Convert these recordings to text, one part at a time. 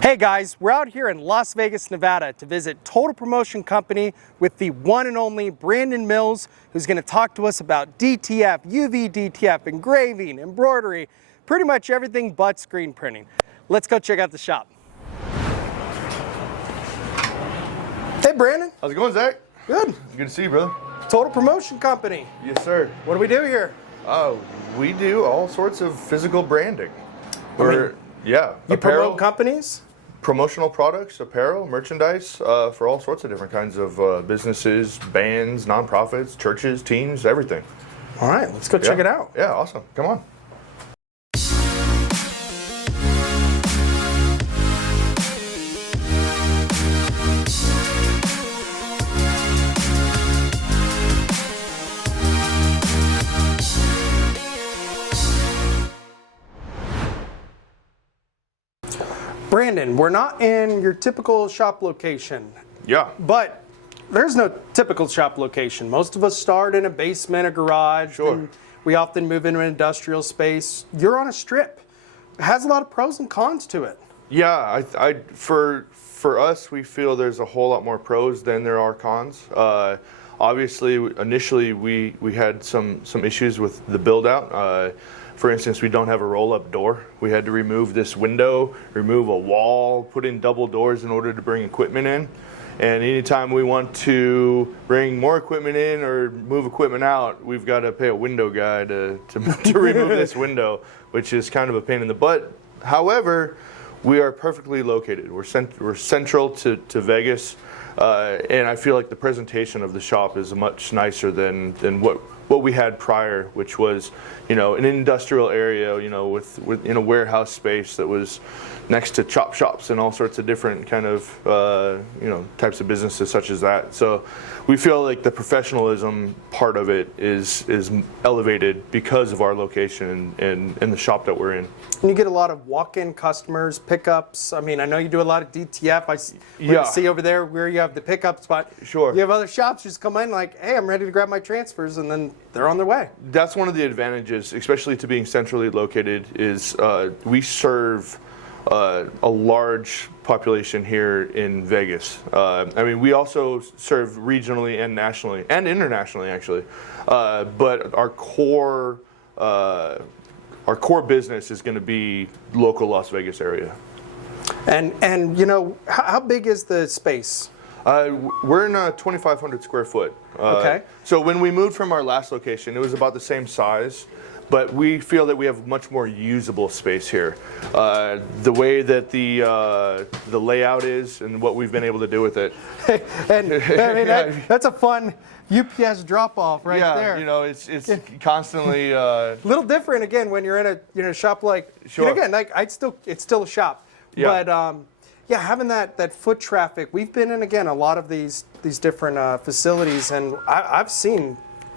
Hey guys, we're out here in Las Vegas, Nevada to visit Total Promotion Company with the one and only Brandon Mills, who's going to talk to us about DTF, UV DTF, engraving, embroidery, pretty much everything but screen printing. Let's go check out the shop. Hey Brandon. How's it going, Zach? Good. Good to see you, brother. Total Promotion Company. Yes, sir. What do we do here? We do all sorts of physical branding. You apparel, promote companies? promotional products, apparel, merchandise for all sorts of different kinds of businesses, bands, nonprofits, churches, teams, everything. All right, let's go check it out. Yeah, awesome. Come on. Brandon, we're not in your typical shop location. Yeah. But there's no typical shop location. Most of us start in a basement, a garage. Sure. And we often move into an industrial space. You're on a strip. It has a lot of pros and cons to it. Yeah, for us, we feel there's a whole lot more pros than there are cons. Obviously, initially we had some issues with the build out. For instance, we don't have a roll-up door. We had to remove this window, remove a wall, put in double doors in order to bring equipment in. And anytime we want to bring more equipment in or move equipment out, we've got to pay a window guy to remove this window, which is kind of a pain in the butt. However, we are perfectly located. We're central to Vegas, and I feel like the presentation of the shop is much nicer than what we had prior, which was, an industrial area, with in a warehouse space that was next to chop shops and all sorts of different kind of, types of businesses such as that. So we feel like the professionalism part of it is elevated because of our location and the shop that we're in. And you get a lot of walk-in customers, pickups. I mean, I know you do a lot of DTF. I see over there where you have the pickup spot. Sure. You have other shops just come in like, hey, I'm ready to grab my transfers, and then they're on their way. That's one of the advantages, especially to being centrally located, is we serve a large population here in Vegas. We also serve regionally and nationally and internationally, actually. But our core business is going to be local Las Vegas area. And how big is the space? We're in a 2,500 square foot. Okay. So when we moved from our last location, it was about the same size, but we feel that we have much more usable space here. The way that the layout is and what we've been able to do with it. That's a fun UPS drop-off right there. Yeah, it's constantly a little different again when you're in a shop like. Sure. Again, it's still a shop. Yeah. But having that foot traffic, we've been in again a lot of these different facilities, and I've seen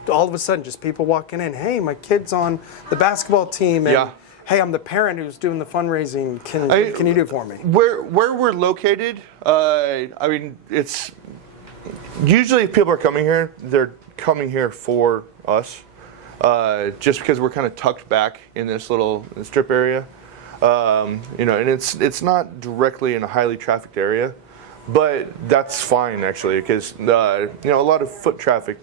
all of a sudden just people walking in. Hey, my kid's on the basketball team, and hey, I'm the parent who's doing the fundraising. Can you do it for me? Where we're located, it's usually if people are coming here, they're coming here for us, just because we're kind of tucked back in this little strip area. And it's not directly in a highly trafficked area, but that's fine actually, because a lot of foot traffic,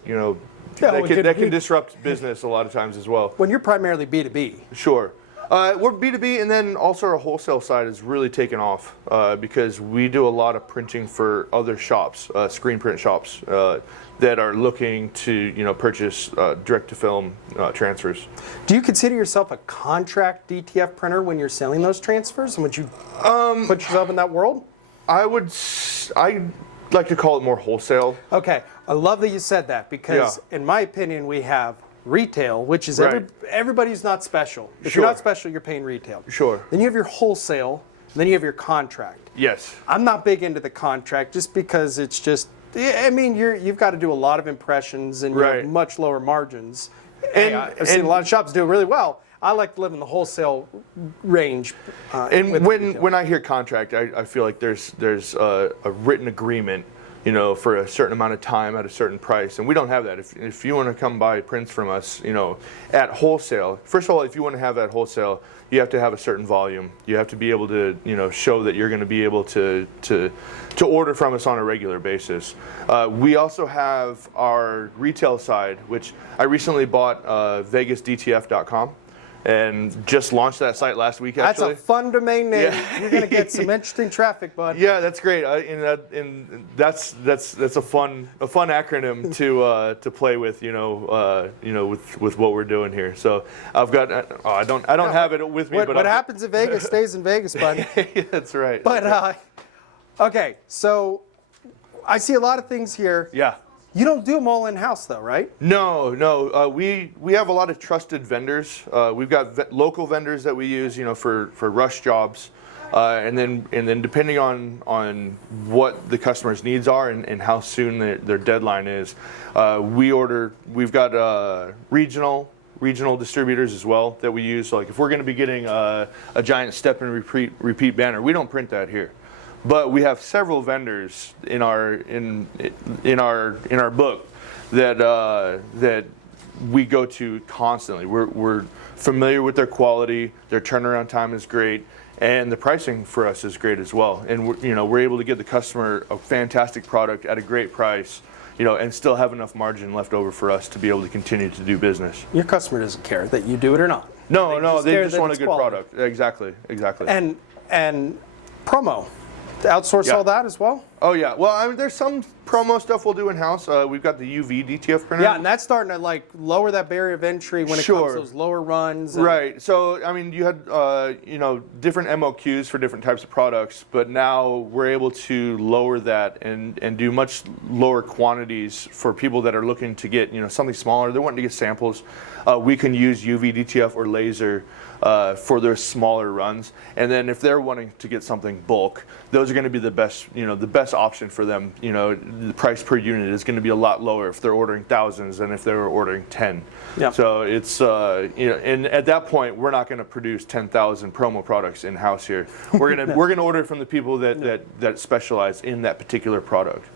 that can disrupt business a lot of times as well. When you're primarily B2B. Sure. We're B2B, and then also our wholesale side has really taken off because we do a lot of printing for other shops, screen print shops that are looking to purchase direct-to-film transfers. Do you consider yourself a contract DTF printer when you're selling those transfers? And would you put yourself in that world? I'd like to call it more wholesale. Okay, I love that you said that because in my opinion we have retail, which is everybody's not special. If you're not special, you're paying retail. Sure. Then you have your wholesale, and then you have your contract. Yes. I'm not big into the contract just because it's just, you've got to do a lot of impressions and you have much lower margins. And I've seen a lot of shops do it really well. I like to live in the wholesale range. And when I hear contract, I feel like there's a written agreement, for a certain amount of time at a certain price. And we don't have that. If you want to come buy prints from us, at wholesale, first of all, if you want to have that wholesale, you have to have a certain volume. You have to be able to, show that you're going to be able to order from us on a regular basis. We also have our retail side, which I recently bought VegasDTF.com. And just launched that site last week. Actually, that's a fun domain name. Yeah. You're going to get some interesting traffic, bud. Yeah, that's great. And that's a fun acronym to play with. With what we're doing here. So I've got. I don't have it with me. What happens in Vegas stays in Vegas, bud. That's right. But okay, so I see a lot of things here. Yeah. You don't do them all in-house, though, right? No. We have a lot of trusted vendors. We've got local vendors that we use, for rush jobs, and then depending on what the customer's needs are and how soon their deadline is, we've got regional distributors as well that we use. So like if we're going to be getting a giant step and repeat banner, we don't print that here. But we have several vendors in our book that we go to constantly. We're familiar with their quality, their turnaround time is great, and the pricing for us is great as well. And we're able to give the customer a fantastic product at a great price, and still have enough margin left over for us to be able to continue to do business. Your customer doesn't care that you do it or not. No, they just want a good quality. product. Exactly. And promo. To outsource all that as well? Oh yeah. Well, there's some promo stuff we'll do in house. We've got the UV DTF printer. Yeah, and that's starting to lower that barrier of entry when it comes to those lower runs. Right. So you had different MOQs for different types of products, but now we're able to lower that and do much lower quantities for people that are looking to get something smaller. They're wanting to get samples. We can use UV DTF or laser for their smaller runs, and then if they're wanting to get something bulk, those are going to be the best option for them. The price per unit is going to be a lot lower if they're ordering thousands than if they were ordering 10. Yep. So it's and at that point we're not going to produce 10,000 promo products in house here. We're gonna order from the people that specialize in that particular product.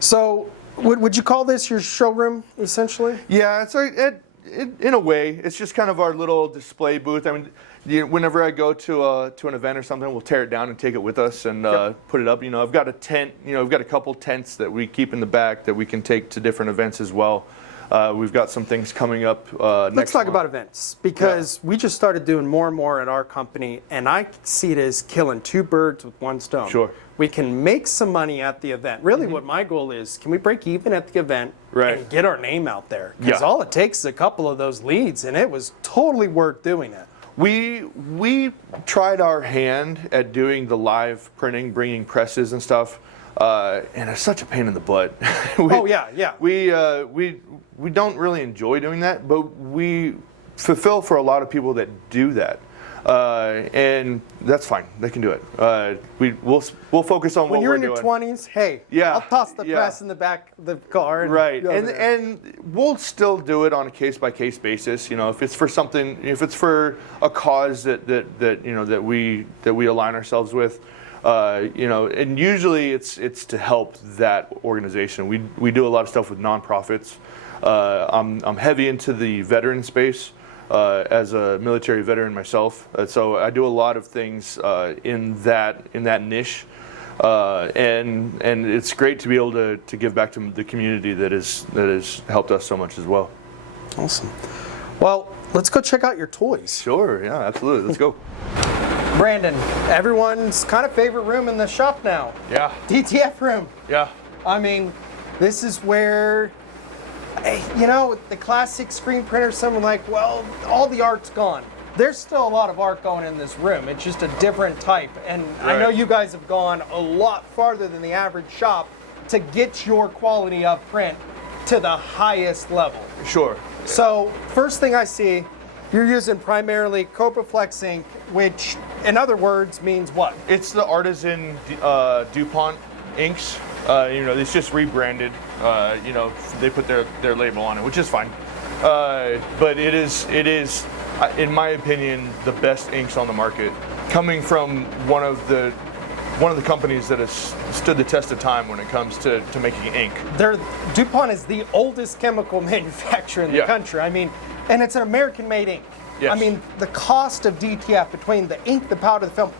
So would you call this your showroom essentially? Yeah, it's in a way, it's just kind of our little display booth. Whenever I go to an event or something, we'll tear it down and take it with us and put it up. I've got a tent. We've got a couple tents that we keep in the back that we can take to different events as well. We've got some things coming up next month. Let's talk about events, because we just started doing more and more at our company, and I see it as killing two birds with one stone. Sure. We can make some money at the event. Really, what my goal is, can we break even at the event and get our name out there? Because all it takes is a couple of those leads, and it was totally worth doing it. We tried our hand at doing the live printing, bringing presses and stuff, and it's such a pain in the butt. We don't really enjoy doing that, but we fulfill for a lot of people that do that. And that's fine. They can do it. We'll focus on what we're doing. When you're in your 20s, hey, I'll toss the press in the back of the car. And we'll still do it on a case-by-case basis. If it's for something, if it's for a cause that we align ourselves with, and usually it's to help that organization. We do a lot of stuff with nonprofits. I'm heavy into the veteran space. As a military veteran myself, so I do a lot of things in that niche, and it's great to be able to give back to the community that has helped us so much as well. Awesome. Well, let's go check out your toys. Sure. Yeah. Absolutely. Let's go. Brandon, everyone's kind of favorite room in the shop now. Yeah. DTF room. Yeah. This is where. The classic screen printer, someone well, all the art's gone. There's still a lot of art going in this room. It's just a different type. And I know you guys have gone a lot farther than the average shop to get your quality of print to the highest level. Sure. So first thing I see, you're using primarily Copaflex ink, which in other words means what? It's the artisan DuPont inks. It's just rebranded. They put their label on it, which is fine. But it is, in my opinion, the best inks on the market. Coming from one of the one of the companies that has stood the test of time when it comes to making ink. DuPont is the oldest chemical manufacturer in the country. I mean, and it's an American-made ink. Yes. I mean, the cost of DTF between the ink, the powder, the film,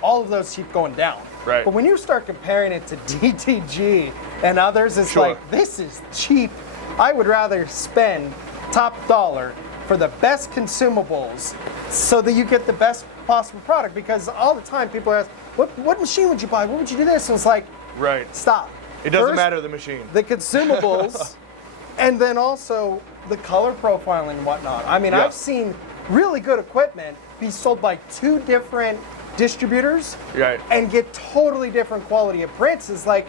all of those keep going down. Right. But when you start comparing it to DTG and others, it's like, this is cheap. I would rather spend top dollar for the best consumables so that you get the best possible product, because all the time people ask, what machine would you buy? What would you do this? And it's like, stop. It doesn't matter the machine. The consumables, and then also the color profiling and whatnot. I mean, I've seen really good equipment be sold by 2 different distributors and get totally different quality of prints. It's like,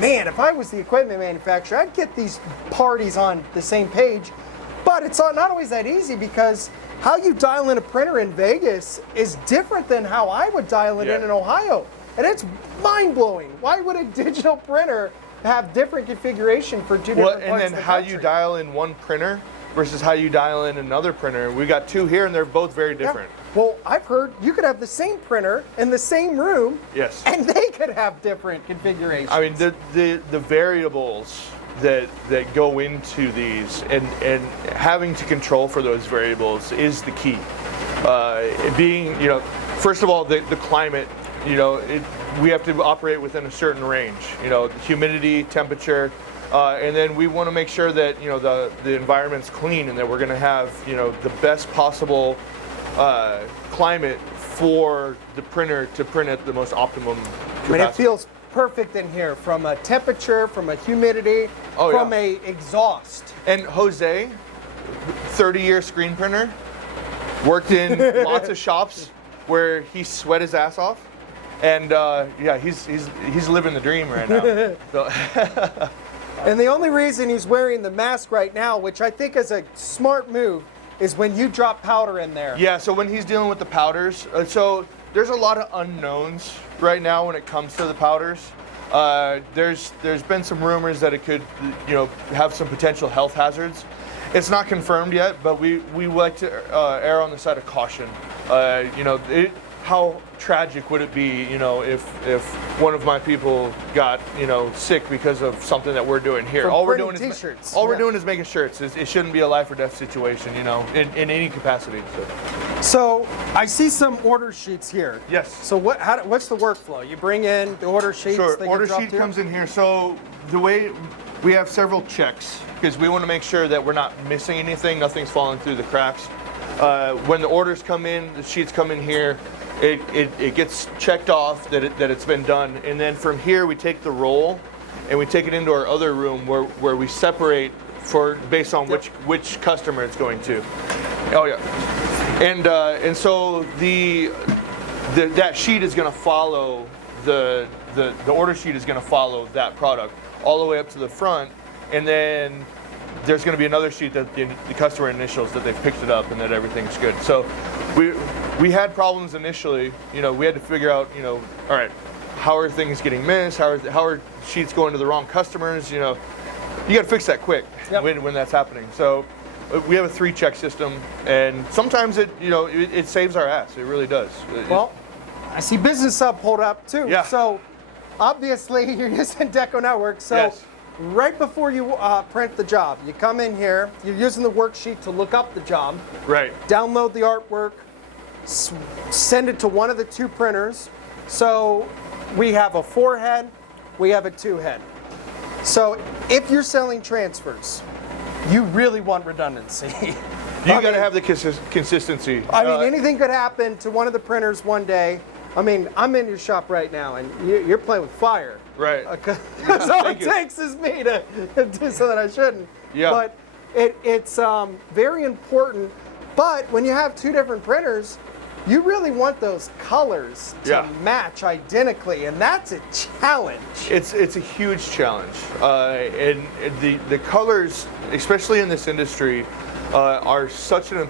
man, if I was the equipment manufacturer, I'd get these parties on the same page. But it's not always that easy, because how you dial in a printer in Vegas is different than how I would dial it in Ohio. And it's mind-blowing. Why would a digital printer have different configuration for 2 different parts of the country? And then how you dial in one printer versus how you dial in another printer. We got 2 here, and they're both very different. Well, I've heard you could have the same printer in the same room, and they could have different configurations. I mean, the variables that go into these, and having to control for those variables is the key. Being, first of all, the climate, we have to operate within a certain range, the humidity, temperature, and then we want to make sure that, the environment's clean, and that we're going to have, the best possible climate for the printer to print at the most optimum capacity. I mean, it feels perfect in here, from a temperature, from a humidity, from a exhaust. And Jose, 30-year screen printer, worked in lots of shops where he sweat his ass off, and he's living the dream right now. So. And the only reason he's wearing the mask right now, which I think is a smart move, is when you drop powder in there. Yeah, so when he's dealing with the powders, so there's a lot of unknowns right now when it comes to the powders. There's been some rumors that it could, have some potential health hazards. It's not confirmed yet, but we like to err on the side of caution. How tragic would it be, if one of my people got, sick because of something that we're doing here? All we're doing is making shirts. It shouldn't be a life or death situation, in any capacity. So I see some order sheets here. Yes. So what's the workflow? You bring in the order sheets. Sure. Order sheet comes in here. So the way we have several checks, because we want to make sure that we're not missing anything, nothing's falling through the cracks. When the orders come in, the sheets come in here. It gets checked off that it's been done, and then from here we take the roll and we take it into our other room where we separate based on which customer it's going to. Oh yeah, and so that sheet is going to follow the order sheet is going to follow that product all the way up to the front, and then there's going to be another sheet that the customer initials that they've picked it up and that everything's good. So we had problems initially. We had to figure out, all right, how are things getting missed? How are sheets going to the wrong customers? You got to fix that quick when that's happening. So we have a 3-check system, and sometimes it saves our ass. It really does. Well, I see Business Hub pulled up too. Yeah. So obviously you're using DecoNetwork. So right before you print the job, you come in here, you're using the worksheet to look up the job. Right. Download the artwork, send it to one of the 2 printers. So we have a 4-head, we have a 2-head. So if you're selling transfers, you really want redundancy. You got to have the consistency. I mean, anything could happen to one of the printers one day. I mean, I'm in your shop right now, and you're playing with fire. Right. That's all it takes is me to do something I shouldn't. Yeah. But it's very important. But when you have 2 different printers, you really want those colors to match identically, and that's a challenge. It's a huge challenge, and the colors, especially in this industry, are such a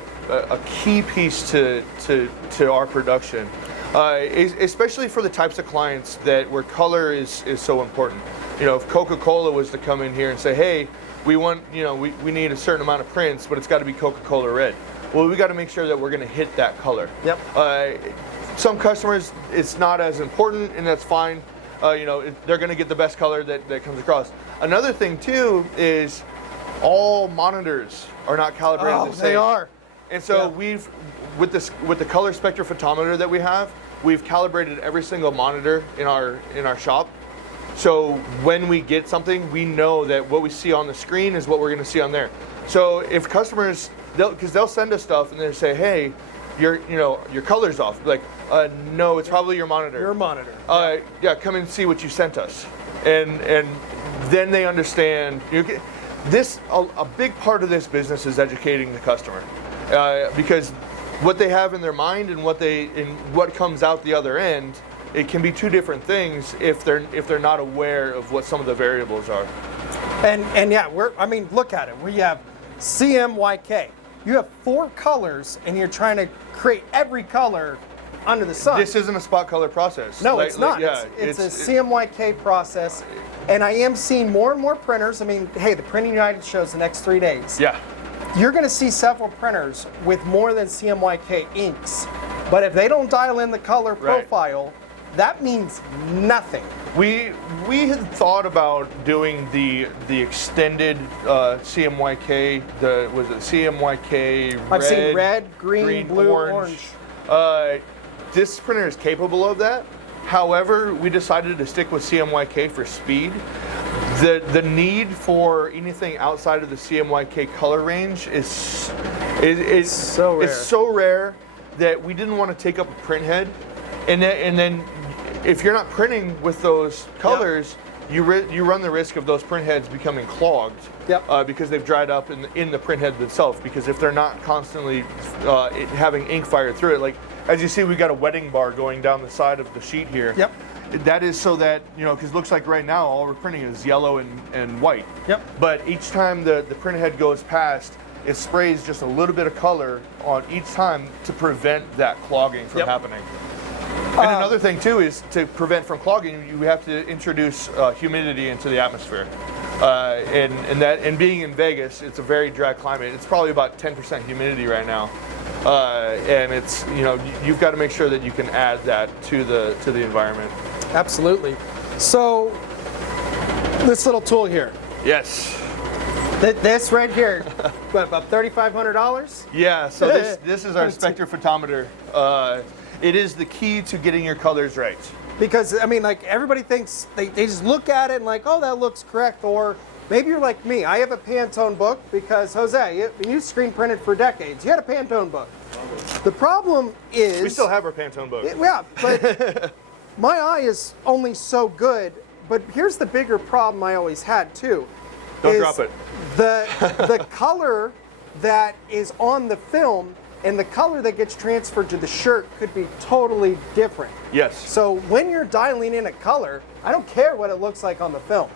key piece to our production. Especially for the types of clients where color is so important. If Coca-Cola was to come in here and say, hey, we want, we need a certain amount of prints, but it's got to be Coca-Cola red. Well, we got to make sure that we're going to hit that color. Yep. some customers it's not as important, and that's fine. They're going to get the best color that comes across. Another thing too is all monitors are not calibrated the same. They are. And so Yeah. with the color spectrophotometer that we have, we've calibrated every single monitor in our shop. So when we get something, we know that what we see on the screen is what we're going to see on there. So if customers, they'll send us stuff and they say, hey, your color's off. Like, no, it's probably your monitor. Your monitor. Yeah, come and see what you sent us. And then they understand. A big part of this business is educating the customer, because what they have in their mind and what comes out the other end, it can be two different things if they're not aware of what some of the variables are. And yeah, look at it. We have CMYK. You have 4 colors, and you're trying to create every color under the sun. This isn't a spot color process. No, it's not. Yeah, it's a CMYK process. And I am seeing more and more printers. I mean, hey, the Printing United shows the next 3 days. Yeah. You're going to see several printers with more than CMYK inks. But if they don't dial in the color profile, that means nothing. We had thought about doing the extended CMYK. Was it CMYK? I've seen red, green, blue, orange. This printer is capable of that. However, we decided to stick with CMYK for speed. The need for anything outside of the CMYK color range is so rare that we didn't want to take up a print head, and then if you're not printing with those colors, you run the risk of those print heads becoming clogged. Because they've dried up in the print head itself. Because if they're not constantly having ink fired through it, like as you see, we got a wetting bar going down the side of the sheet here. Yep. That is so that, because it looks like right now all we're printing is yellow and white. Yep. But each time the print head goes past, it sprays just a little bit of color on each time to prevent that clogging from happening. And another thing too is to prevent from clogging, you have to introduce humidity into the atmosphere. And being in Vegas, it's a very dry climate. It's probably about 10% humidity right now. And it's, you've got to make sure that you can add that to the environment. Absolutely. So this little tool here. Yes. This right here, what, about $3,500? Yeah, so this is our spectrophotometer. It is the key to getting your colors right. Because, everybody thinks, they just look at it and like, oh, that looks correct. Or maybe you're like me. I have a Pantone book because, Jose, you screen printed for decades. You had a Pantone book. The problem is... We still have our Pantone book. Yeah, but my eye is only so good. But here's the bigger problem I always had, too. Don't drop it. The color that is on the film and the color that gets transferred to the shirt could be totally different. Yes. So when you're dialing in a color, I don't care what it looks like on the film.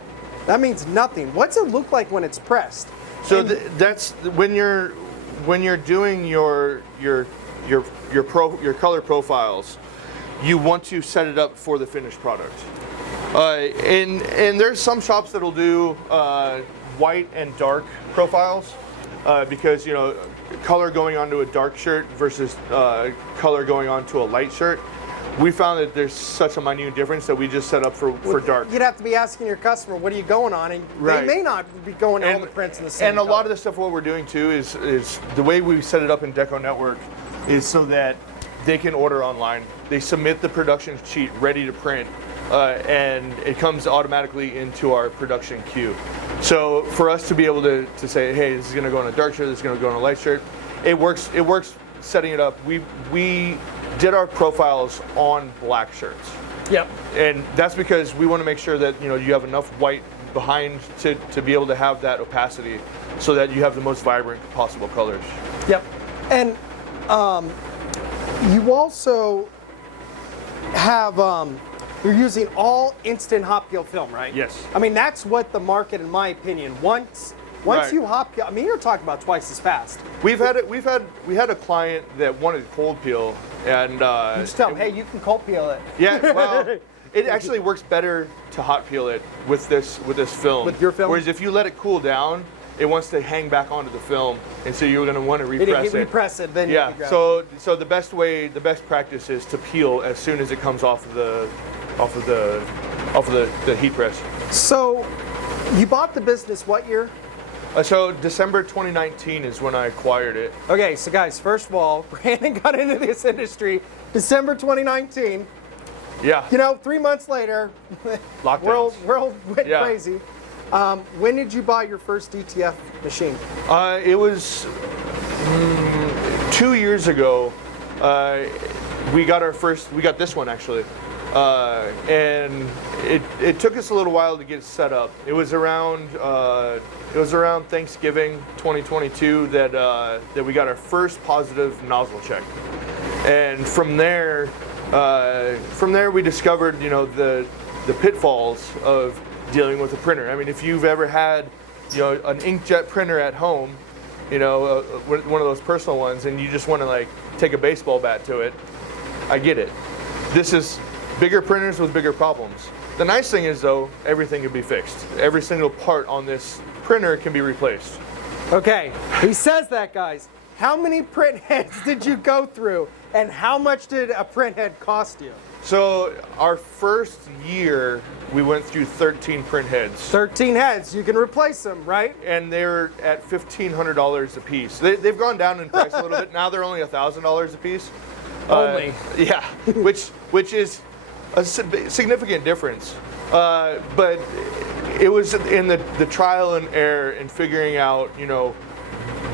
That means nothing. What's it look like when it's pressed? So that's when you're doing your color profiles, you want to set it up for the finished product. And there's some shops that'll do white and dark profiles because color going onto a dark shirt versus color going onto a light shirt. We found that there's such a minute difference that we just set up for dark. You'd have to be asking your customer, what are you going on? And they may not be going all the prints in the same And a lot of the stuff what we're doing too is the way we set it up in DecoNetwork is so that they can order online. They submit the production sheet ready to print, and it comes automatically into our production queue. So for us to be able to say, hey, this is going to go on a dark shirt, this is going to go on a light shirt, it works setting it up. We did our profiles on black shirts. Yep. And that's because we want to make sure that you have enough white behind to be able to have that opacity so that you have the most vibrant possible colors. Yep. And you also have you're using all instant hot peel film, right? Yes. That's what the market, in my opinion, once you hot peel, you're talking about twice as fast. We had a client that wanted cold peel, and you just tell them, hey, you can cold peel it. Yeah, well, it actually works better to hot peel it with this film. With your film? Whereas if you let it cool down, it wants to hang back onto the film, and so you're going to want to repress it. Repress it, then you Yeah. can grab So the best practice is to peel as soon as it comes off of the heat press. So, you bought the business what year? So December 2019 is when I acquired it. Okay, so guys, first of all, Brandon got into this industry December 2019. Yeah. 3 months later, Lockdowns. world went Yeah. crazy. When did you buy your first DTF machine? It was 2 years ago. We got this one actually. And it took us a little while to get it set up. It was around Thanksgiving 2022 that we got our first positive nozzle check, and from there we discovered the pitfalls of dealing with a printer. I mean, if you've ever had an inkjet printer at home, one of those personal ones, and you just want to like take a baseball bat to it, I get it. This is bigger printers with bigger problems. The nice thing is though, everything can be fixed. Every single part on this printer can be replaced. Okay, he says that, guys. How many print heads did you go through, and how much did a print head cost you? So our first year, we went through 13 print heads. 13 heads, you can replace them, right? And they're at $1,500 a piece. They've gone down in price a little bit. Now they're only $1,000 a piece. Only. Yeah, which is a significant difference. But it was in the trial and error in figuring out,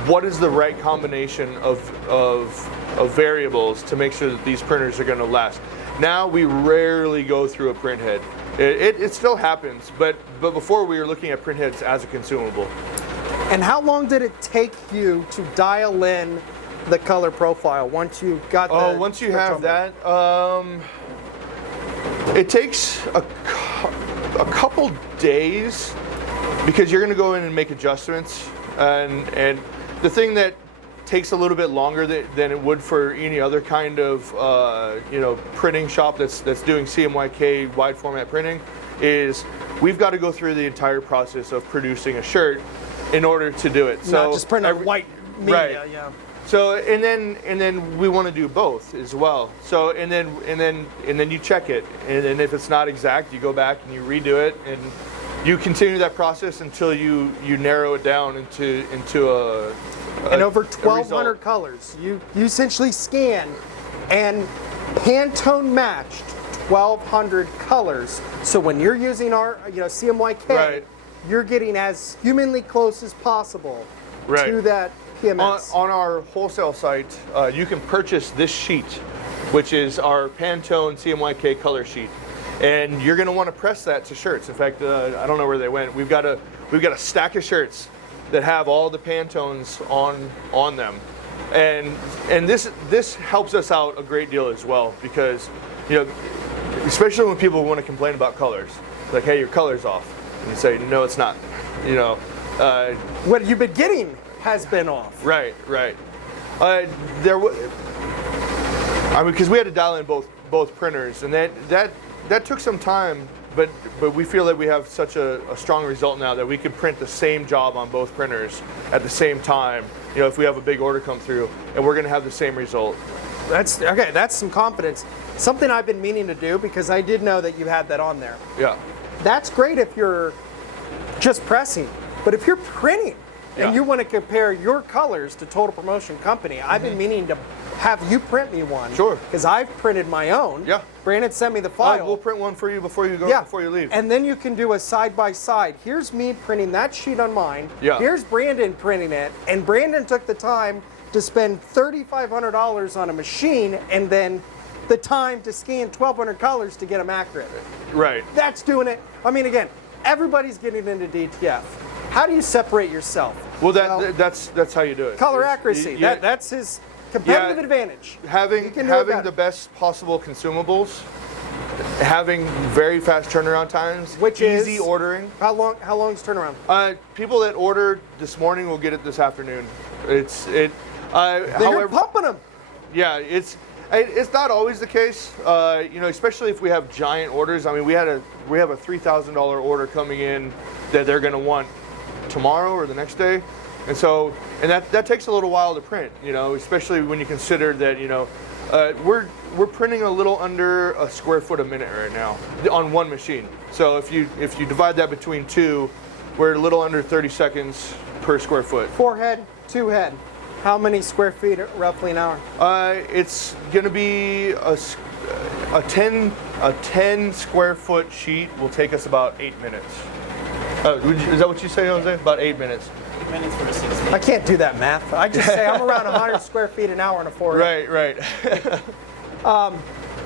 what is the right combination of variables to make sure that these printers are going to last. Now we rarely go through a print head. It still happens, but before we were looking at print heads as a consumable. And how long did it take you to dial in the color profile once you got the... Once you have that, it takes a couple days because you're going to go in and make adjustments, and the thing that takes a little bit longer than it would for any other kind of printing shop that's doing CMYK wide format printing is we've got to go through the entire process of producing a shirt in order to do it. Not just print on white media, right. yeah. So and then we want to do both as well. So and then you check it, and then if it's not exact, you go back and you redo it, and you continue that process until you narrow it down into a and over 1,200 colors. You essentially scan and Pantone matched 1,200 colors. So when you're using our CMYK, right, you're getting as humanly close as possible to that PMS. On our wholesale site, you can purchase this sheet, which is our Pantone CMYK color sheet, and you're going to want to press that to shirts. In fact, I don't know where they went. We've got a stack of shirts that have all the Pantones on them, and this helps us out a great deal as well, because especially when people want to complain about colors, like, hey, your color's off, and you say, no, it's not. What you've been getting has been off. Right. Because we had to dial in both printers, and that took some time. But we feel that we have such a strong result now that we can print the same job on both printers at the same time. If we have a big order come through, and we're going to have the same result. That's okay. That's some confidence. Something I've been meaning to do, because I did know that you had that on there. Yeah. That's great if you're just pressing, but if you're printing and you want to compare your colors to Total Promotion Company, I've been meaning to have you print me one. Sure. Because I've printed my own. Yeah. Brandon sent me the file. We'll print one for you before you go. Yeah. Before you leave. And then you can do a side by side. Here's me printing that sheet on mine. Yeah. Here's Brandon printing it, and Brandon took the time to spend $3,500 on a machine, and then the time to scan 1,200 colors to get them accurate. Right. That's doing it. I mean, again, everybody's getting into DTF. How do you separate yourself? Well, that's how you do it. Color accuracy. That's his competitive advantage. Having the best possible consumables, having very fast turnaround times, which easy is ordering. How long's turnaround? People that ordered this morning will get it this afternoon. You're pumping them. Yeah, it's not always the case. Especially if we have giant orders. I mean, we have a $3,000 order coming in that they're going to want tomorrow or the next day. And so, and that takes a little while to print, you know, especially when you consider that, you know, we're printing a little under a square foot a minute right now on one machine. So if you divide that between two, we're a little under 30 seconds per square foot. 4 head, 2 head. How many square feet roughly an hour? It's going to be a 10 square foot sheet will take us about 8 minutes. Is that what you say, Jose? About 8 minutes. 8 minutes for a 6 feet. I can't do that math. I just say I'm around 100 square feet an hour in a 4 head. Right.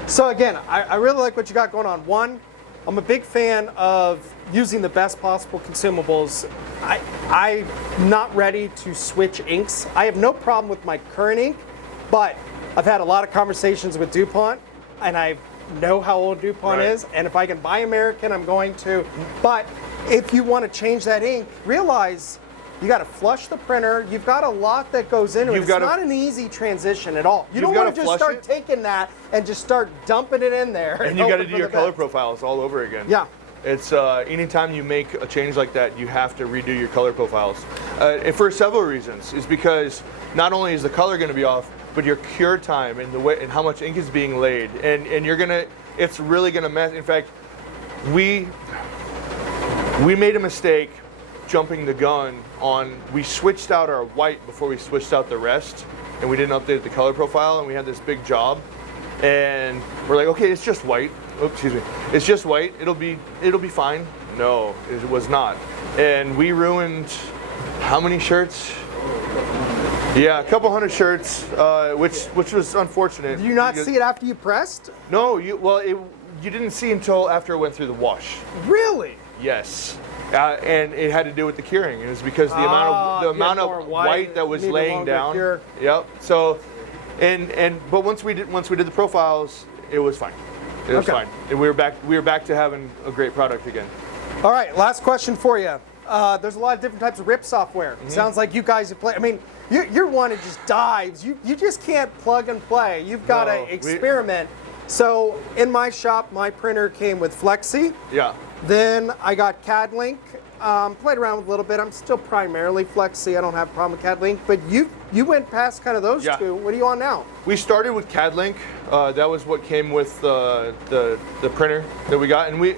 So again, I really like what you got going on. One, I'm a big fan of using the best possible consumables. I'm not ready to switch inks. I have no problem with my current ink, but I've had a lot of conversations with DuPont, and I know how old DuPont Right. is, and if I can buy American, I'm going to. But if you want to change that ink, realize you got to flush the printer. You've got a lot that goes into it. It's not an easy transition at all. You don't want to just start taking that and just start dumping it in there. And you got to do your color profiles all over again. Yeah. It's anytime you make a change like that, you have to redo your color profiles. And for several reasons, is because not only is the color going to be off, but your cure time and the way and how much ink is being laid, and it's really gonna mess. In fact, we made a mistake jumping the gun on. We switched out our white before we switched out the rest, and we didn't update the color profile, and we had this big job, and we're like, okay, it's just white. Oops, excuse me. It's just white. It'll be fine. No, it was not, and we ruined how many shirts? Yeah, a couple hundred shirts, which was unfortunate. Did you not see it after you pressed? No, you didn't see until after it went through the wash. Really? Yes, and it had to do with the curing. It was because the amount of white that was laying down. Cure. Yep. So, but once we did the profiles, it was fine. It was fine, and we were back to having a great product again. All right, last question for you. There's a lot of different types of RIP software. Sounds like you guys have played. I mean, you're one that just dives. You just can't plug and play. You've got to experiment. So in my shop, my printer came with Flexi. Yeah. Then I got CADLink. Played around with a little bit. I'm still primarily Flexi. I don't have a problem with CADLink. But you went past kind of those two. What are you on now? We started with CADLink. That was what came with the printer that we got, and we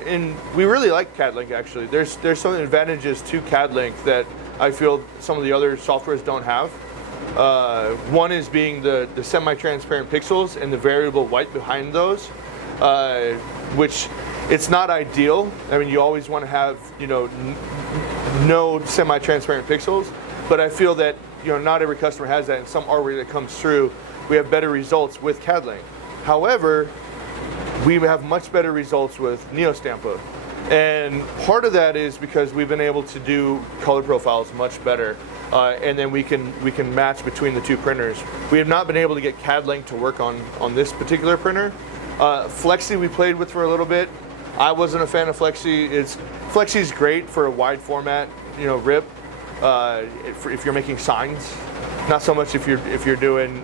really like CADLink actually. There's some advantages to CADLink that I feel some of the other softwares don't have. One is being the semi-transparent pixels and the variable white behind those, which it's not ideal. I mean, you always want to have no semi-transparent pixels, but I feel that not every customer has that, and some artwork that comes through, we have better results with CADLink. However, we have much better results with Neostampa. And part of that is because we've been able to do color profiles much better, and then we can match between the two printers. We have not been able to get CADLink to work on this particular printer. Flexi we played with for a little bit. I wasn't a fan of Flexi. Flexi's great for a wide format, RIP, if you're making signs. Not so much if you're doing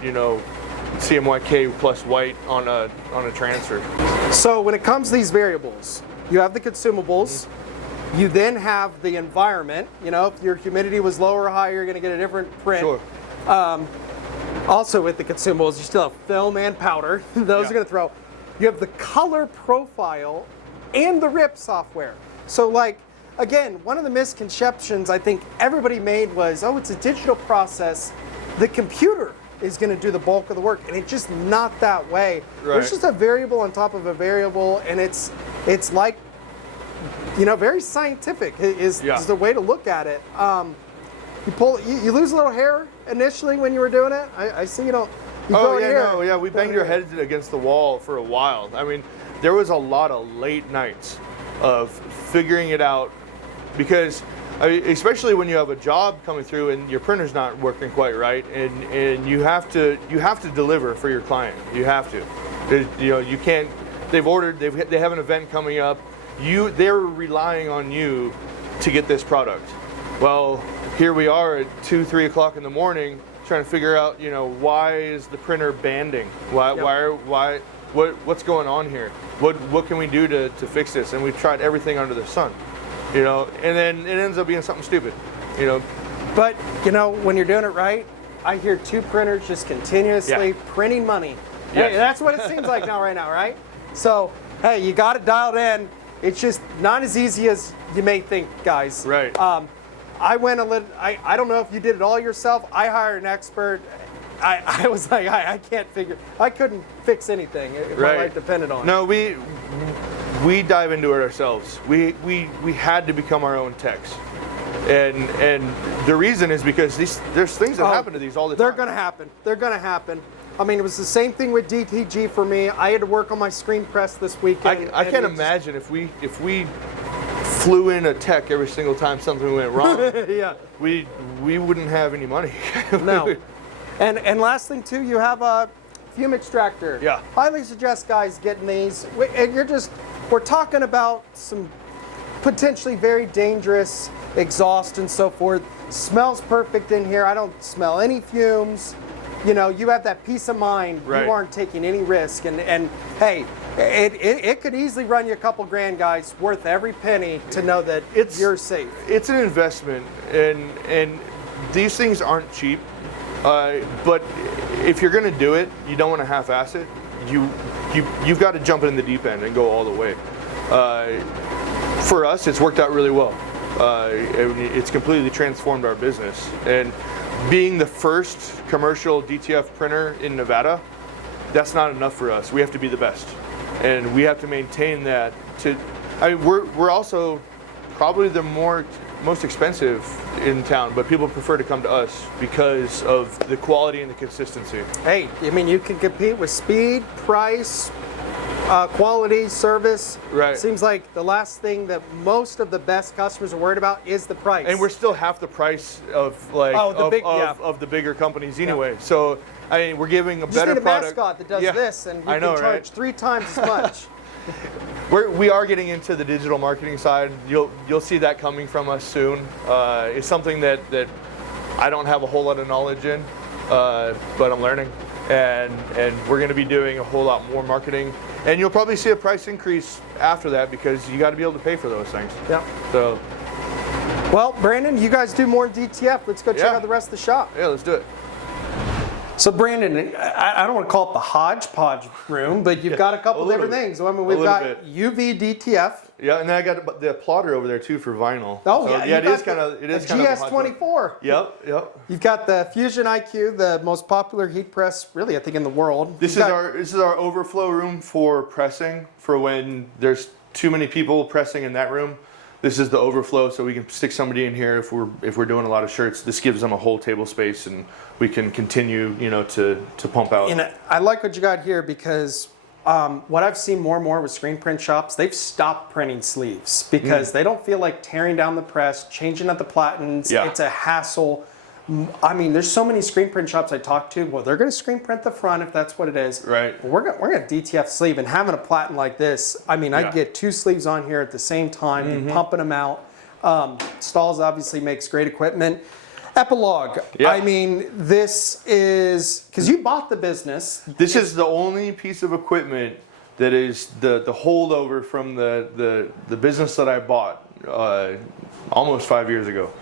CMYK plus white on a transfer. So when it comes to these variables, you have the consumables. You then have the environment. If your humidity was lower or higher, you're going to get a different print. Sure. Also with the consumables, you still have film and powder. Those are going to throw. You have the color profile and the RIP software. So again, one of the misconceptions I think everybody made was, it's a digital process. The computer is going to do the bulk of the work, and it's just not that way. Right. There's just a variable on top of a variable, and it's like, very scientific is the way to look at it. You lose a little hair initially when you were doing it. I see you don't. We banged our heads against the wall for a while. I mean, there was a lot of late nights of figuring it out, because especially when you have a job coming through and your printer's not working quite right, and you have to deliver for your client. You have to. You can't. They've ordered. They have an event coming up. They're relying on you to get this product. Well, here we are at 2-3 o'clock in the morning trying to figure out, why is the printer banding? What's going on here? What can we do to fix this? And we've tried everything under the sun, and then it ends up being something stupid. You know, But, you know, when you're doing it right, I hear 2 printers just continuously printing money. Yes. Hey, that's what it seems like right now, right? So, hey, you got it dialed in. It's just not as easy as you may think, guys. Right. I went a little, I don't know if you did it all yourself. I hired an expert. I was like, I can't figure, I couldn't fix anything if my life depended on it. No, we dive into it ourselves. We had to become our own techs. And the reason is because there's things that happen to these all the time. They're going to happen. They're going to happen. I mean, it was the same thing with DTG for me. I had to work on my screen press this weekend. I can't imagine if we flew in a tech every single time something went wrong. Yeah. We wouldn't have any money. No. And last thing too, you have a fume extractor. Yeah. Highly suggest guys getting these. And we're talking about some potentially very dangerous exhaust and so forth. Smells perfect in here. I don't smell any fumes. You know, you have that peace of mind. Right. You aren't taking any risk. And hey, it could easily run you a couple grand, guys, worth every penny to know that you're safe. It's an investment, and these things aren't cheap. But if you're going to do it, you don't want to half-ass it. You've got to jump in the deep end and go all the way. For us, it's worked out really well. It's completely transformed our business. And being the first commercial DTF printer in Nevada, that's not enough for us. We have to be the best, and we have to maintain that. We're also probably the most expensive in town, but people prefer to come to us because of the quality and the consistency. Hey, I mean, you can compete with speed, price, quality, service. Right. Seems like the last thing that most of the best customers are worried about is the price. And we're still half the price of the bigger companies anyway. Yeah. So I mean, we're giving a better product. Just need a mascot that does this, and you can charge 3 times as much. We are getting into the digital marketing side. You'll see that coming from us soon. It's something that I don't have a whole lot of knowledge in, but I'm learning, and we're going to be doing a whole lot more marketing. And you'll probably see a price increase after that because you got to be able to pay for those things. Yeah. So. Well, Brandon, you guys do more DTF. Let's go check out the rest of the shop. Yeah, let's do it. So Brandon, I don't want to call it the hodgepodge room, but you've got a couple different things. So, I mean, we've got UV DTF. Yeah, and then I got the plotter over there too for vinyl. Oh, so, yeah, it is kind of GS24. Yep. You've got the Fusion IQ, the most popular heat press, really, I think, in the world. This is our overflow room for pressing, for when there's too many people pressing in that room. This is the overflow, so we can stick somebody in here if we're doing a lot of shirts. This gives them a whole table space, and we can continue, to pump out. I like what you got here because what I've seen more and more with screen print shops, they've stopped printing sleeves because they don't feel like tearing down the press, changing out the platens. Yeah. It's a hassle. I mean, there's so many screen print shops I talk to. Well, they're going to screen print the front if that's what it is. Right. Well, we're going to DTF sleeve, and having a platen like this, I mean, I get 2 sleeves on here at the same time, and pumping them out. Stalls obviously makes great equipment. Epilogue. Yeah. I mean, this is because you bought the business. This is the only piece of equipment that is the holdover from the business that I bought almost 5 years ago.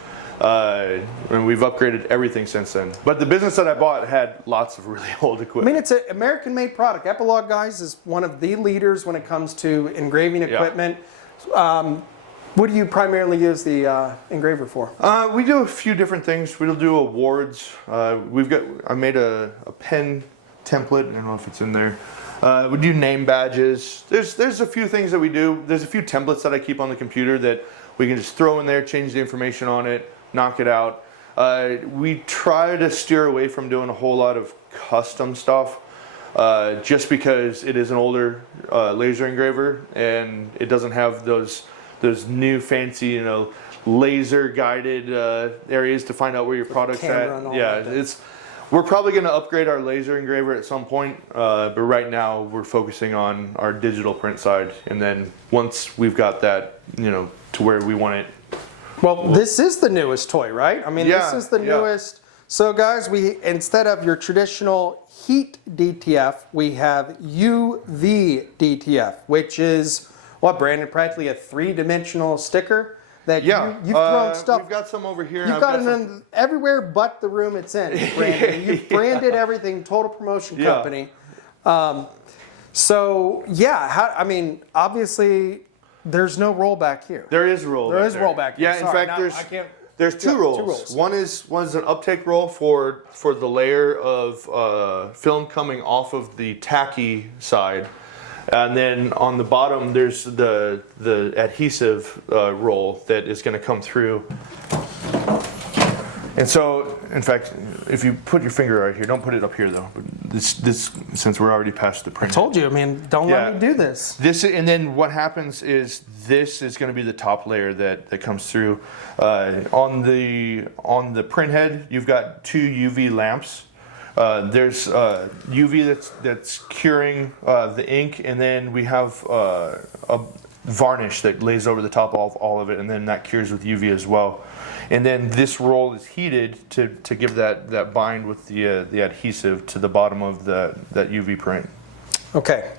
And we've upgraded everything since then. But the business that I bought had lots of really old equipment. I mean, it's an American-made product. Epilogue, guys, is one of the leaders when it comes to engraving equipment. What do you primarily use the engraver for? We do a few different things. We'll do awards. I made a pen template. I don't know if it's in there. We do name badges. There's a few things that we do. There's a few templates that I keep on the computer that we can just throw in there, change the information on it, knock it out. We try to steer away from doing a whole lot of custom stuff just because it is an older laser engraver and it doesn't have those new fancy, laser guided areas to find out where your product's at. Yeah, we're probably going to upgrade our laser engraver at some point, but right now we're focusing on our digital print side, and then once we've got that, to where we want it. Well, this is the newest toy, right? I mean, this is the newest. So guys, we instead of your traditional heat DTF, we have UV DTF, which is, Brandon, practically a 3-dimensional sticker that you've thrown stuff. We've got some over here. You've got it in everywhere but the room it's in, Brandon. You've branded everything, Total Promotion Company. So, yeah, I mean, obviously, there's no rollback here. There is rollback. There is rollback here. Yeah, in fact, there's two rolls. One is an uptake roll for the layer of film coming off of the tacky side. And then on the bottom, there's the adhesive roll that is going to come through. And so, in fact, if you put your finger right here, don't put it up here though. This since we're already past the print. I told you, I mean, don't let me do this. And then what happens is this is going to be the top layer that comes through. On the print head, you've got two UV lamps. There's UV that's curing the ink, and then we have a varnish that lays over the top of all of it, and then that cures with UV as well. And then this roll is heated to give that bind with the adhesive to the bottom of that UV print. Okay.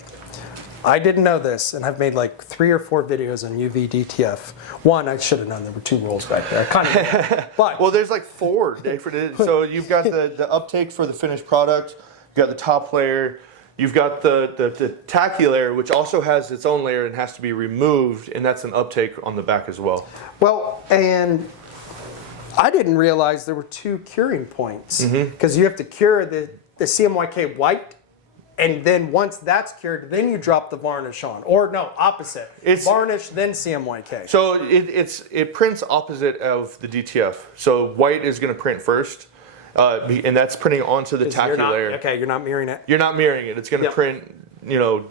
I didn't know this, and I've made like 3 or 4 videos on UV DTF. One, I should have known there were 2 rolls back there. Kind of, but well, there's like 4 different. So you've got the uptake for the finished product. You've got the top layer. You've got the tacky layer, which also has its own layer and has to be removed, and that's an uptake on the back as well. Well, and I didn't realize there were 2 curing points because you have to cure the CMYK white. And then once that's cured, then you drop the varnish on. Or no, opposite. It's varnish, then CMYK. So it prints opposite of the DTF. So white is going to print first, and that's printing onto the tacky layer. Okay, you're not mirroring it? You're not mirroring it. It's going to print,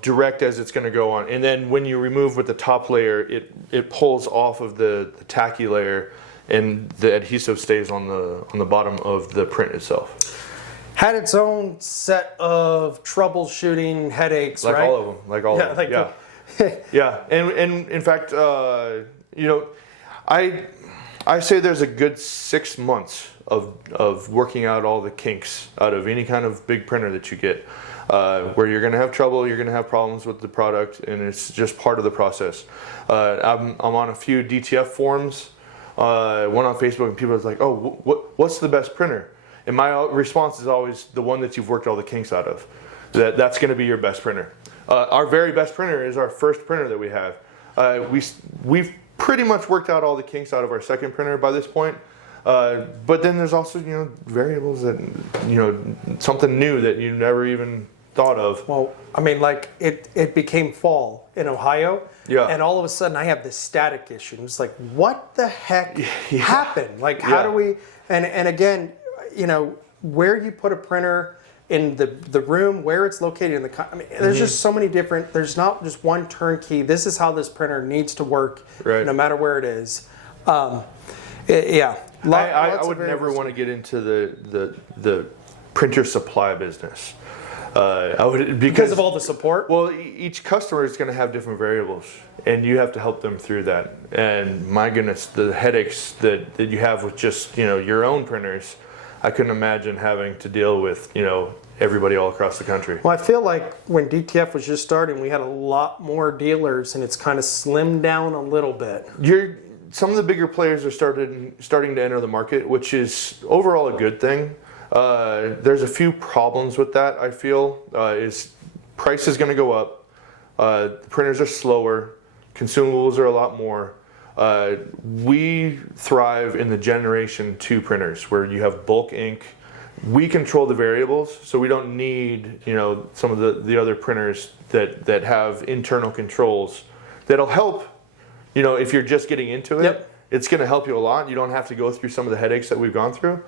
direct as it's going to go on. And then when you remove with the top layer, it pulls off of the tacky layer, and the adhesive stays on the bottom of the print itself. Had its own set of troubleshooting headaches, like right? All of them, like all of them. Yeah. And in fact, I say there's a good 6 months of working out all the kinks out of any kind of big printer that you get, where you're going to have trouble, you're going to have problems with the product, and it's just part of the process. I'm on a few DTF forums, one on Facebook, and people are like, "Oh, what's the best printer?" And my response is always the one that you've worked all the kinks out of. That's going to be your best printer. Our very best printer is our first printer that we have. We've pretty much worked out all the kinks out of our second printer by this point. But then there's also variables that something new that you never even thought of. Well, I mean, like it became fall in Ohio, and all of a sudden I have this static issue. It's like, what the heck happened? Like, how do we? And again, where you put a printer in the room, where it's located in the. I mean, there's just so many different. There's not just one turnkey. This is how this printer needs to work, no matter where it is. I would never want to get into the printer supply business. I would because of all the support. Well, each customer is going to have different variables, and you have to help them through that. And my goodness, the headaches that you have with just your own printers, I couldn't imagine having to deal with everybody all across the country. Well, I feel like when DTF was just starting, we had a lot more dealers, and it's kind of slimmed down a little bit. Some of the bigger players are starting to enter the market, which is overall a good thing. There's a few problems with that, I feel. Is price is going to go up. The printers are slower. Consumables are a lot more. We thrive in the Generation 2 printers where you have bulk ink. We control the variables, so we don't need some of the other printers that have internal controls that'll help. If you're just getting into it, it's going to help you a lot. You don't have to go through some of the headaches that we've gone through.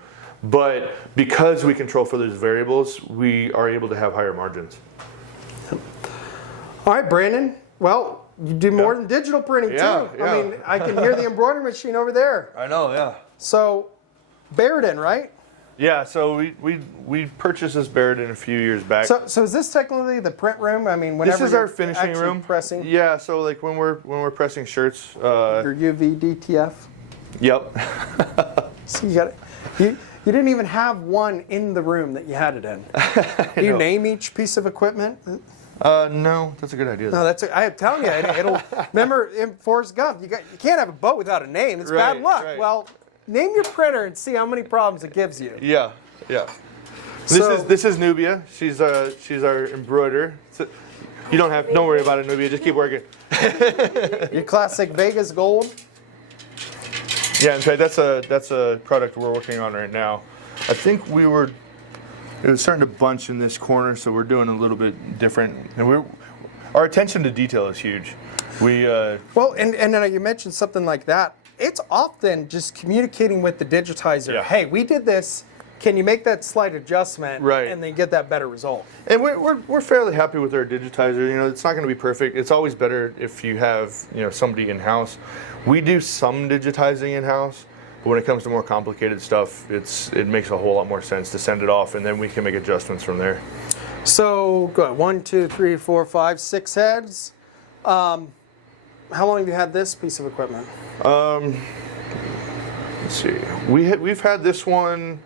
But because we control for those variables, we are able to have higher margins. All right, Brandon. Well, you do more than digital printing too. I mean, I can hear the embroidery machine over there. I know, yeah. So, Barrett, right? Yeah, so we purchased this Barrett a few years back. So is this technically the print room? I mean, whenever this is our finishing room. Pressing. Yeah, so like when we're pressing shirts. Your UV DTF. Yep. So you got it. You didn't even have one in the room that you had it in. Do you name each piece of equipment? No, that's a good idea. No, I'm telling you, it'll. Remember in Forrest Gump, you can't have a boat without a name. It's bad luck. Right. Well, name your printer and see how many problems it gives you. Yeah. So, This is Nubia. She's our embroiderer. So don't worry about it, Nubia. Just keep working. your classic Vegas gold. Yeah, in fact, that's a product we're working on right now. I think it was starting to bunch in this corner, so we're doing a little bit different. And our attention to detail is huge. Well, and then you mentioned something like that. It's often just communicating with the digitizer. Yeah. Hey, we did this. Can you make that slight adjustment? Right. And then get that better result. And we're fairly happy with our digitizer. It's not going to be perfect. It's always better if you have somebody in house. We do some digitizing in house, but when it comes to more complicated stuff, it makes a whole lot more sense to send it off, and then we can make adjustments from there. So good. 1, 2, 3, 4, 5, 6 heads. How long have you had this piece of equipment? Let's see. We've had this one.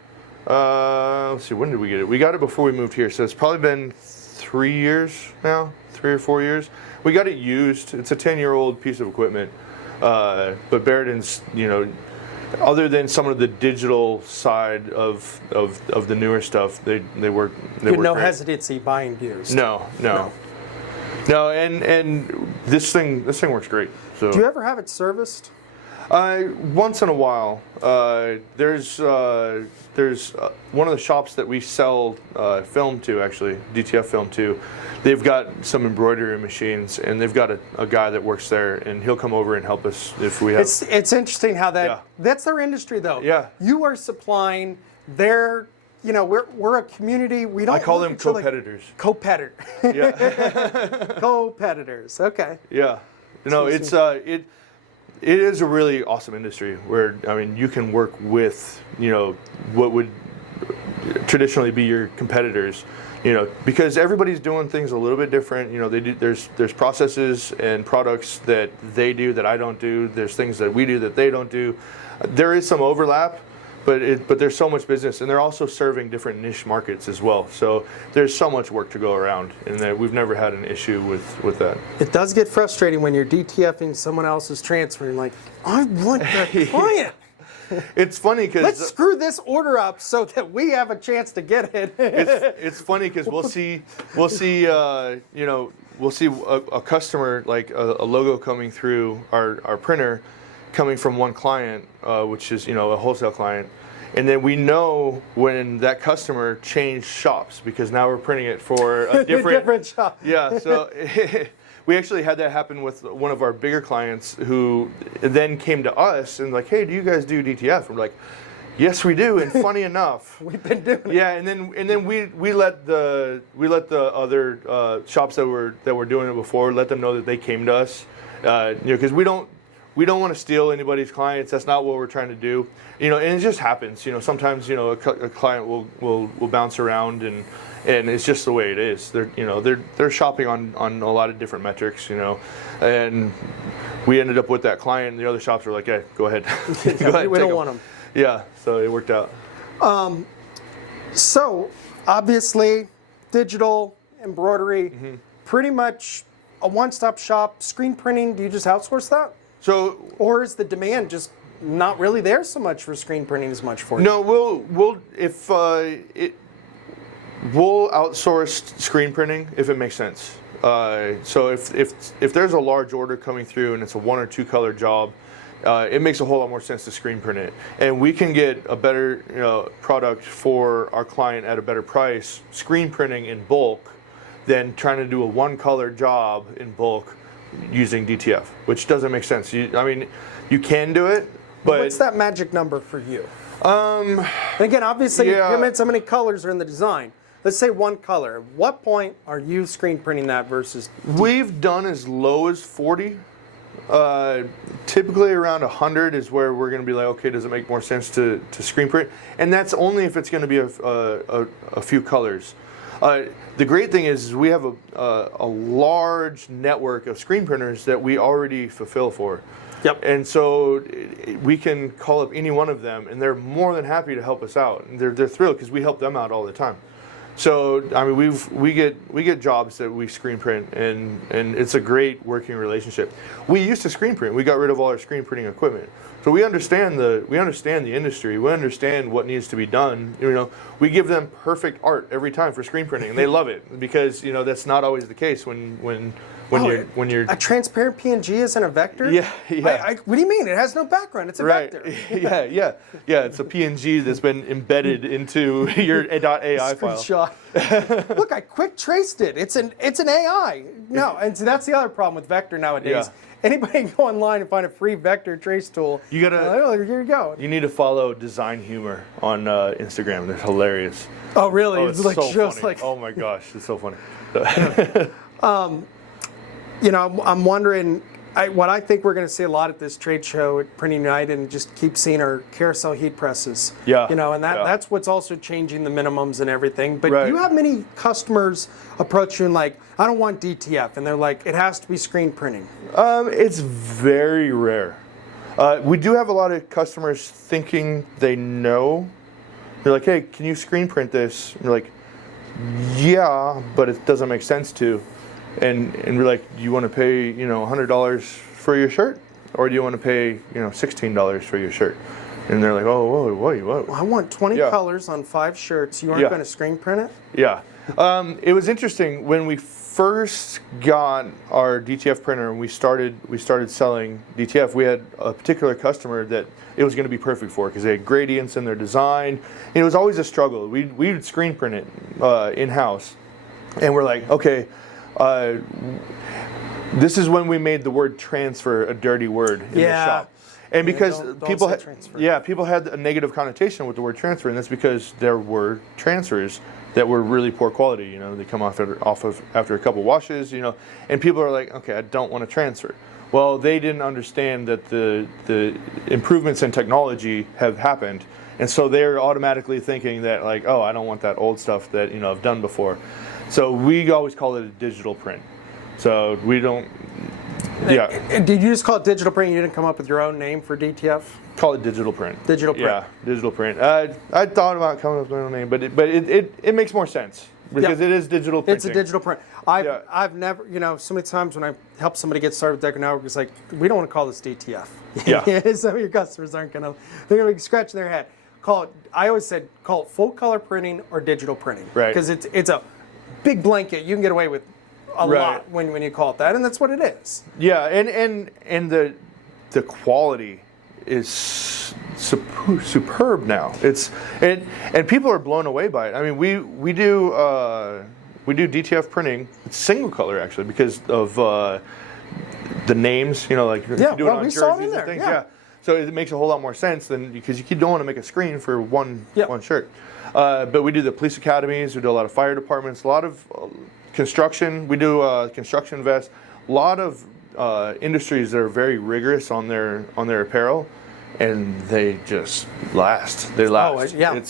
Let's see. When did we get it? We got it before we moved here, so it's probably been 3 years now, 3 or 4 years. We got it used. It's a 10-year-old piece of equipment, but Barrettons, other than some of the digital side of the newer stuff, they work. They work no great. hesitancy buying used. No, and this thing works great. So. Do you ever have it serviced? Once in a while. There's one of the shops that we sell film to, actually, DTF film to. They've got some embroidery machines, and they've got a guy that works there, and he'll come over and help us if we have. It's interesting how that's their industry, though. Yeah. You are supplying their. We're a community. We don't. I call them co-competitors. Yeah. Co-competitors. Okay. Yeah. It is a really awesome industry where you can work with what would traditionally be your competitors, because everybody's doing things a little bit different. There's processes and products that they do that I don't do. There's things that we do that they don't do. There is some overlap, but there's so much business, and they're also serving different niche markets as well. So there's so much work to go around, and we've never had an issue with that. It does get frustrating when you're DTFing someone else's transferring. Like, I want that client. It's funny because let's screw this order up so that we have a chance to get it. It's funny because we'll see a customer, like a logo coming through our printer, coming from one client, which is a wholesale client, and then we know when that customer changed shops because now we're printing it for a different shop. Yeah, so we actually had that happen with one of our bigger clients who then came to us and like, hey, do you guys do DTF? And we're like, yes, we do. And funny enough, we've been doing it. Yeah, and then we let the other shops that were doing it before, let them know that they came to us, because we don't want to steal anybody's clients. That's not what we're trying to do. And it just happens. Sometimes a client will bounce around, and it's just the way it is. They're shopping on a lot of different metrics. And we ended up with that client, and the other shops were like, "Hey, go ahead, go ahead, we don't want them." Yeah, so it worked out. So obviously, digital embroidery, pretty much a one-stop shop. Screen printing. Do you just outsource that? So, or is the demand just not really there so much for screen printing as much for you? No, we'll outsource screen printing if it makes sense. So if there's a large order coming through and it's a 1 or 2 color job, it makes a whole lot more sense to screen print it, and we can get a better product for our client at a better price screen printing in bulk than trying to do a 1 color job in bulk using DTF, which doesn't make sense. You can do it, but what's that magic number for you? And again, obviously, so many colors are in the design. Let's say 1 color. At what point are you screen printing that versus? We've done as low as 40. Typically around 100 is where we're going to be like, okay, does it make more sense to screen print? And that's only if it's going to be a few colors. The great thing is we have a large network of screen printers that we already fulfill for. Yep. And so we can call up any one of them, and they're more than happy to help us out. And they're thrilled because we help them out all the time. So I mean, we get jobs that we screen print, and it's a great working relationship. We used to screen print. We got rid of all our screen printing equipment, so we understand the industry. We understand what needs to be done. You know, we give them perfect art every time for screen printing, and they love it because that's not always the case when you're a transparent PNG isn't a vector. Yeah. What do you mean? It has no background. It's a vector. Yeah. It's a PNG that's been embedded into your .ai file. Screenshot. Look, I quick traced it. It's an AI. No, and so that's the other problem with vector nowadays. Yeah. Anybody can go online and find a free vector trace tool. You gotta. Oh, here you go. You need to follow Design Humor on Instagram. They're hilarious. Oh, really? Oh, it's like so shows funny. like. Oh my gosh, it's so funny. I'm wondering. What I think we're going to see a lot at this trade show at Printing United, and just keep seeing our carousel heat presses. Yeah. And that's what's also changing the minimums and everything. But Right. do you have many customers approach you and like, I don't want DTF, and they're like, it has to be screen printing? It's very rare. We do have a lot of customers thinking they know. They're like, hey, can you screen print this? And we're like, yeah, but it doesn't make sense to. And we're like, do you want to pay $100 for your shirt, or do you want to pay $16 for your shirt? And they're like, oh, whoa. I want 20 colors on 5 shirts. You aren't going to screen print it? Yeah. It was interesting when we first got our DTF printer and we started selling DTF. We had a particular customer that it was going to be perfect for because they had gradients in their design. And it was always a struggle. We would screen print it in-house, and we're like, okay. This is when we made the word transfer a dirty word in the shop. And because people had a negative connotation with the word transfer, and that's because there were transfers that were really poor quality. They come off after a couple washes, and people are like, okay, I don't want to transfer. Well, they didn't understand that the improvements in technology have happened, and so they're automatically thinking that like, oh, I don't want that old stuff that I've done before. So we always call it a digital print. So we don't. Yeah. And did you just call it digital print? You didn't come up with your own name for DTF? Call it digital print. Digital print. Yeah, digital print. I thought about coming up with my own name, but it makes more sense because it is digital printing. It's a digital print. I've never, so many times when I help somebody get started with DecoNetwork, it's like, we don't want to call this DTF. Yeah. Some of your customers they're going to be scratching their head. I always said, call it full color printing or digital printing. Right. Because it's a big blanket. You can get away with a lot when you call it that, and that's what it is. Yeah, and the quality is superb now. And people are blown away by it. I mean, we do DTF printing. It's single color actually because of the names. If you do it on jerseys and things. Yeah. So it makes a whole lot more sense than because you don't want to make a screen for one shirt. But we do the police academies. We do a lot of fire departments. A lot of construction. We do construction vests. A lot of industries that are very rigorous on their apparel, and they just last. They last. Oh, yeah.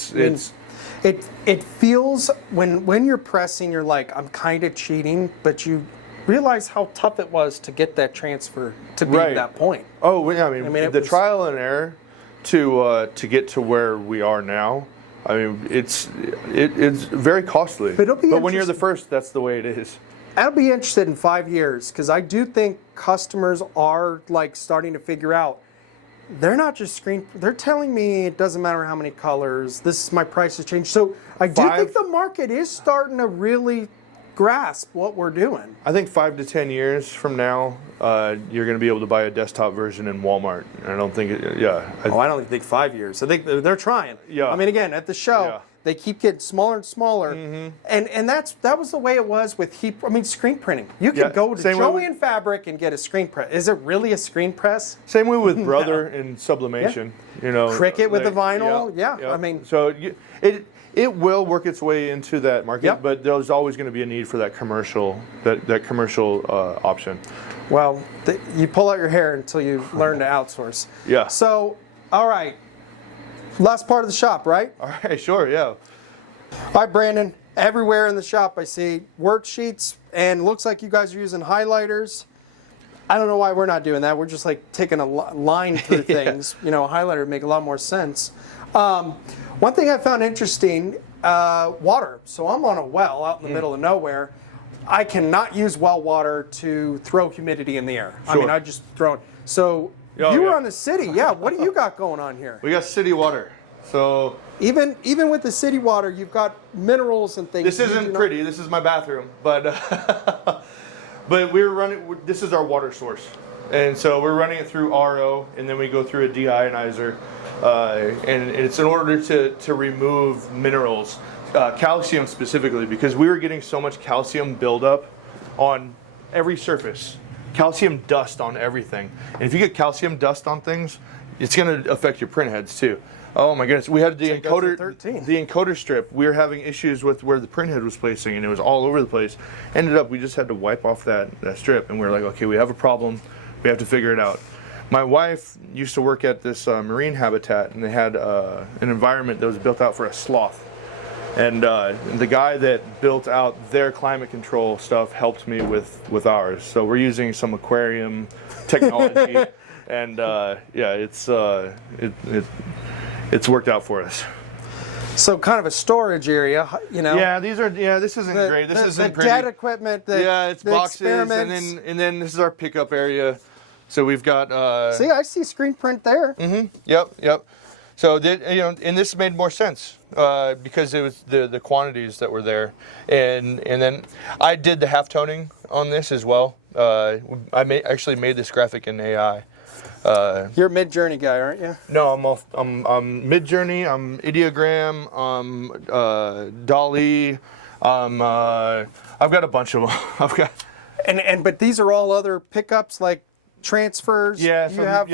It feels when you're pressing, you're like, I'm kind of cheating, but you realize how tough it was to get that transfer to be at that point. Oh, yeah. I mean the trial and error to get to where we are now. I mean, it's very costly. But when you're the first, that's the way it is. I'll be interested in 5 years because I do think customers are like starting to figure out they're not just they're telling me it doesn't matter how many colors. My price has changed. So I do think the market is starting to really grasp what we're doing. I think 5 to 10 years from now, you're going to be able to buy a desktop version in Walmart. I don't think, I don't think 5 years. I think they're trying. Yeah. I mean, again, at the show, they keep getting smaller and smaller, and that was the way it was with screen printing. You could go to Joey and Fabric and get a screen press. Is it really a screen press? Same way with Brother and sublimation. Cricut with the vinyl. I mean, so it will work its way into that market, but there's always going to be a need for that commercial option. Well, you pull out your hair until you learn to outsource. Yeah. So, all right. Last part of the shop, right? All right, sure, yeah. All right, Brandon. Everywhere in the shop I see worksheets, and it looks like you guys are using highlighters. I don't know why we're not doing that. We're just like taking a line through things. Highlighter would make a lot more sense. One thing I found interesting, water. So I'm on a well out in the middle of nowhere. I cannot use well water to throw humidity in the air. I mean, I just throw it. So you were on the city. Yeah, what do you got going on here? We got city water. So even with the city water, you've got minerals and things. This isn't pretty. This is my bathroom, but but we're running. This is our water source, and so we're running it through RO, and then we go through a deionizer, and it's in order to remove minerals, calcium specifically, because we were getting so much calcium buildup on every surface, calcium dust on everything, and if you get calcium dust on things, it's going to affect your print heads too. Oh my goodness, we had the encoder strip. We were having issues with where the print head was placing, and it was all over the place. Ended up, we just had to wipe off that strip, and we were like, okay, we have a problem. We have to figure it out. My wife used to work at this marine habitat, and they had an environment that was built out for a sloth. And the guy that built out their climate control stuff helped me with ours. So we're using some aquarium technology, and yeah, it's worked out for us. So kind of a storage area, you know. Yeah, this isn't great. This isn't pretty. The dead equipment. It's boxes, and then this is our pickup area. So we've got. See, I see screen print there. Mm-hmm. Yep. So and this made more sense because it was the quantities that were there, and then I did the half toning on this as well. I actually made this graphic in AI. You're a Mid-Journey guy, aren't you? No, I'm Mid-Journey. I'm Ideogram. Dali. I've got a bunch of them. But these are all other pickups like transfers. Yeah,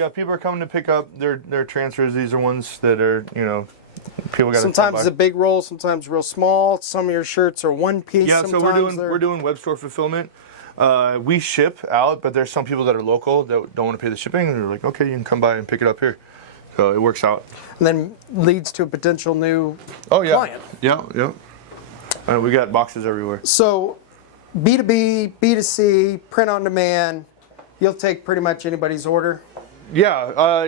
people are coming to pick up their transfers. These are ones that are people got. Sometimes it's a big roll, sometimes real small. Some of your shirts are one piece. Yeah, so we're doing web store fulfillment. We ship out, but there's some people that are local that don't want to pay the shipping, and they're like, okay, you can come by and pick it up here. So it works out. And then leads to a potential new client. Yeah. We got boxes everywhere. So B2B, B2C, print on demand, you'll take pretty much anybody's order? Yeah,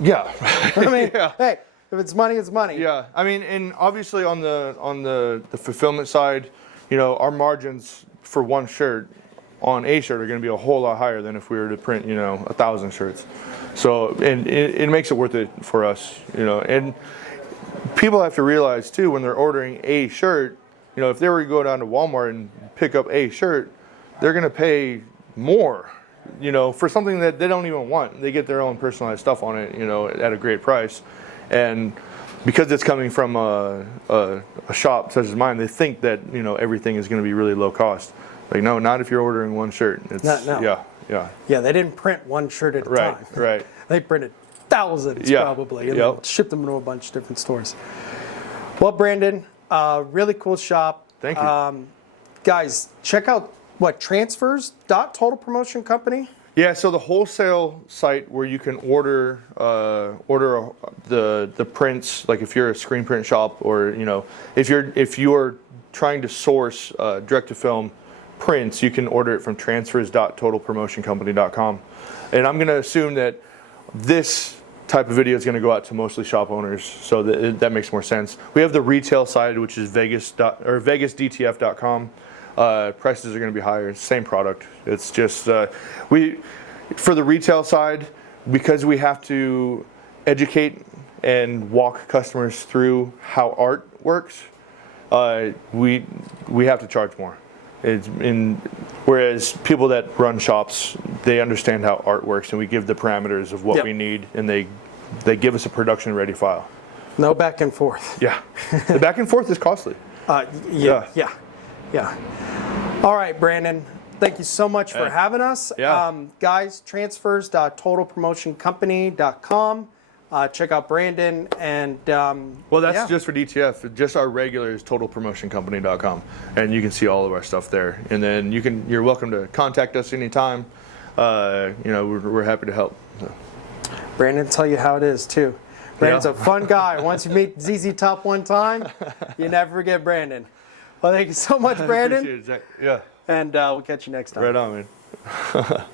yeah. I mean, hey, if it's money, it's money. Yeah, I mean, and obviously on the fulfillment side, our margins for one shirt on a shirt are going to be a whole lot higher than if we were to print 1,000 shirts. So and it makes it worth it for us, and people have to realize too when they're ordering a shirt, if they were to go down to Walmart and pick up a shirt, they're going to pay more, for something that they don't even want. They get their own personalized stuff on it, at a great price, and because it's coming from a shop such as mine, they think that everything is going to be really low cost. Like, no, not if you're ordering one shirt. It's, no. Yeah, they didn't print one shirt at a time. Right. They printed thousands probably, and then shipped them to a bunch of different stores. Well, Brandon, really cool shop. Thank you. Guys, check out transfers.total promotion company. Yeah, so the wholesale site where you can order the prints, like if you're a screen print shop, or if you're trying to source direct to film prints, you can order it from transfers.totalpromotioncompany.com. And I'm going to assume that this type of video is going to go out to mostly shop owners, so that makes more sense. We have the retail side, which is vegasdtf.com. Prices are going to be higher. Same product. It's just for the retail side, because we have to educate and walk customers through how art works. We have to charge more. Whereas people that run shops, they understand how art works, and we give the parameters of what we need, and they give us a production ready file. No back and forth. Yeah, the back and forth is costly. Yeah. All right, Brandon. Thank you so much for having us. Yeah. Guys, transfers.totalpromotioncompany.com. Check out Brandon and well, that's just for DTF. Just our regular is totalpromotioncompany.com, and you can see all of our stuff there. And then you're welcome to contact us anytime. We're happy to help. So. Brandon, tell you how it is too. Brandon's a fun guy. Once you meet ZZ Top one time, you never forget Brandon. Well, thank you so much, Brandon. I appreciate it, Zach. Yeah. And we'll catch you next time. Right on, man.